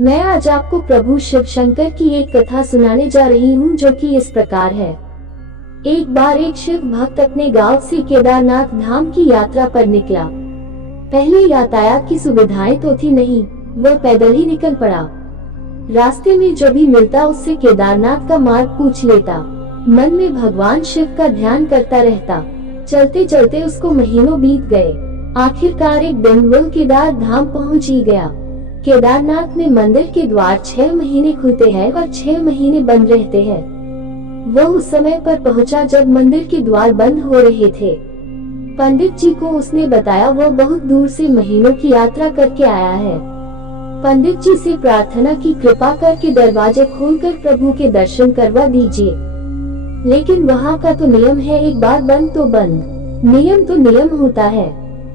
मैं आज आपको प्रभु शिव शंकर की एक कथा सुनाने जा रही हूँ जो कि इस प्रकार है। एक बार एक शिव भक्त अपने गांव से केदारनाथ धाम की यात्रा पर निकला। पहले यातायात की सुविधाएं तो थी नहीं, वह पैदल ही निकल पड़ा। रास्ते में जो भी मिलता उससे केदारनाथ का मार्ग पूछ लेता। मन में भगवान शिव का ध्यान करता रहता। चलते चलते उसको महीनों बीत गए। आखिरकार एक दिन वह केदार धाम पहुँच ही गया। केदारनाथ में मंदिर के द्वार 6 महीने खुलते हैं और 6 महीने बंद रहते हैं। वह उस समय पर पहुंचा जब मंदिर के द्वार बंद हो रहे थे। पंडित जी को उसने बताया वह बहुत दूर से महीनों की यात्रा करके आया है। पंडित जी से प्रार्थना की कृपा करके दरवाजे खोलकर प्रभु के दर्शन करवा दीजिए। लेकिन वहाँ का तो नियम है, एक बार बंद तो बंद, नियम तो नियम होता है।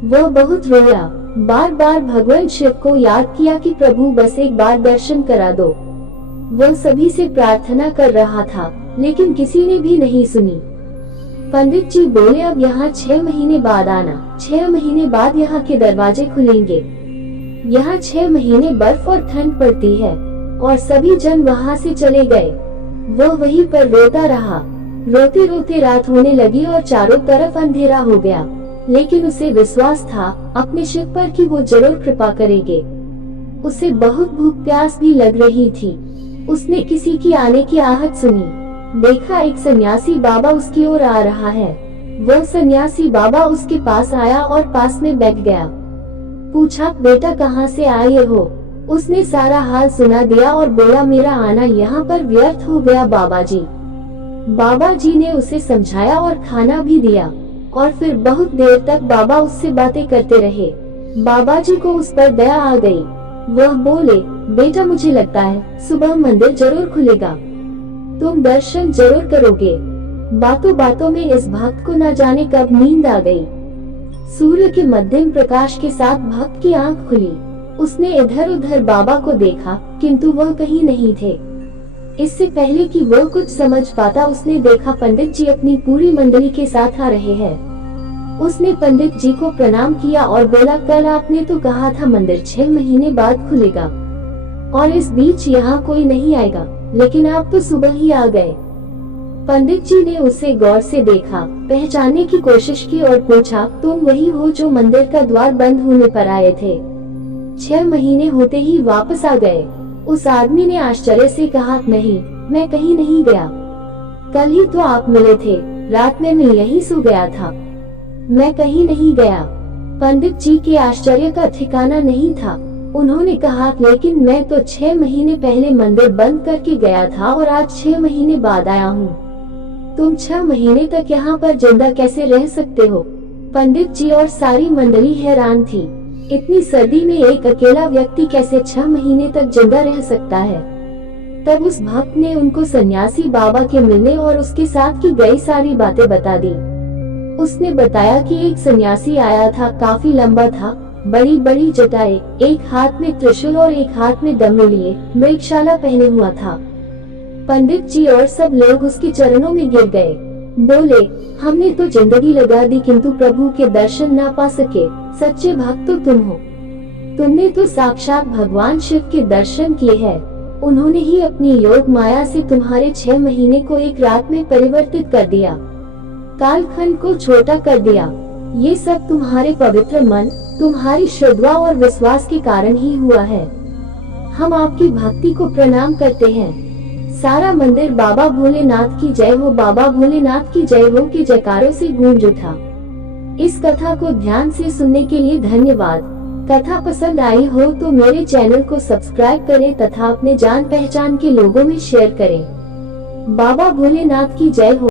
वह बहुत रोया, बार बार भगवान शिव को याद किया कि प्रभु बस एक बार दर्शन करा दो। वह सभी से प्रार्थना कर रहा था लेकिन किसी ने भी नहीं सुनी। पंडित जी बोले अब यहाँ 6 महीने बाद आना, 6 महीने बाद यहाँ के दरवाजे खुलेंगे। यहाँ 6 महीने बर्फ और ठंड पड़ती है। और सभी जन वहाँ से चले गए। वह वहीं पर रोता रहा। रोते रोते रात होने लगी और चारों तरफ अंधेरा हो गया। लेकिन उसे विश्वास था अपने शिव पर कि वो जरूर कृपा करेंगे। उसे बहुत भूख प्यास भी लग रही थी। उसने किसी की आने की आहट सुनी। देखा एक सन्यासी बाबा उसकी ओर आ रहा है। वह सन्यासी बाबा उसके पास आया और पास में बैठ गया। पूछा बेटा कहाँ से आए हो? उसने सारा हाल सुना दिया और बोला मेरा आना यहाँ पर व्यर्थ हो गया बाबा जी। बाबा जी ने उसे समझाया और खाना भी दिया। और फिर बहुत देर तक बाबा उससे बातें करते रहे। बाबा जी को उस पर दया आ गई। वह बोले बेटा मुझे लगता है सुबह मंदिर जरूर खुलेगा, तुम दर्शन जरूर करोगे। बातों बातों में इस भक्त को न जाने कब नींद आ गई। सूर्य के मध्यम प्रकाश के साथ भक्त की आंख खुली। उसने इधर उधर बाबा को देखा किंतु वह कहीं नहीं थे। इससे पहले कि वह कुछ समझ पाता उसने देखा पंडित जी अपनी पूरी मंडली के साथ आ रहे हैं। उसने पंडित जी को प्रणाम किया और बोला कल आपने तो कहा था मंदिर 6 महीने बाद खुलेगा और इस बीच यहाँ कोई नहीं आएगा, लेकिन आप तो सुबह ही आ गए। पंडित जी ने उसे गौर से देखा, पहचानने की कोशिश की और पूछा तुम वही हो जो मंदिर का द्वार बंद होने पर आए थे, 6 महीने होते ही वापस आ गए? उस आदमी ने आश्चर्य से कहा नहीं, मैं कहीं नहीं गया। कल ही तो आप मिले थे, रात में मैं यहीं सो गया था, मैं कहीं नहीं गया। पंडित जी के आश्चर्य का ठिकाना नहीं था। उन्होंने कहा लेकिन मैं तो 6 महीने पहले मंदिर बंद करके गया था और आज 6 महीने बाद आया हूँ। तुम 6 महीने तक यहाँ पर जिंदा कैसे रह सकते हो? पंडित जी और सारी मंडली हैरान थी। इतनी सर्दी में एक अकेला व्यक्ति कैसे 6 महीने तक जिंदा रह सकता है? तब उस भक्त ने उनको सन्यासी बाबा के मिलने और उसके साथ की गई सारी बातें बता दी। उसने बताया कि एक सन्यासी आया था, काफी लंबा था, बड़ी बड़ी जटाएं, एक हाथ में त्रिशूल और एक हाथ में डमरू लिए, मृगशाला पहने हुआ था। पंडित जी और सब लोग उसके चरणों में गिर गए। बोले हमने तो जिंदगी लगा दी किंतु प्रभु के दर्शन ना पा सके। सच्चे भक्त तो तुम हो। तुमने तो साक्षात भगवान शिव के दर्शन किए हैं। उन्होंने ही अपनी योग माया से तुम्हारे 6 महीने को एक रात में परिवर्तित कर दिया, कालखंड को छोटा कर दिया। ये सब तुम्हारे पवित्र मन, तुम्हारी श्रद्धा और विश्वास के कारण ही हुआ है। हम आपकी भक्ति को प्रणाम करते हैं। सारा मंदिर बाबा भोलेनाथ की जय हो, बाबा भोलेनाथ की जय हो के जयकारों से गूंज उठा। इस कथा को ध्यान से सुनने के लिए धन्यवाद। कथा पसंद आई हो तो मेरे चैनल को सब्सक्राइब करें तथा अपने जान पहचान के लोगों में शेयर करें। बाबा भोलेनाथ की जय हो।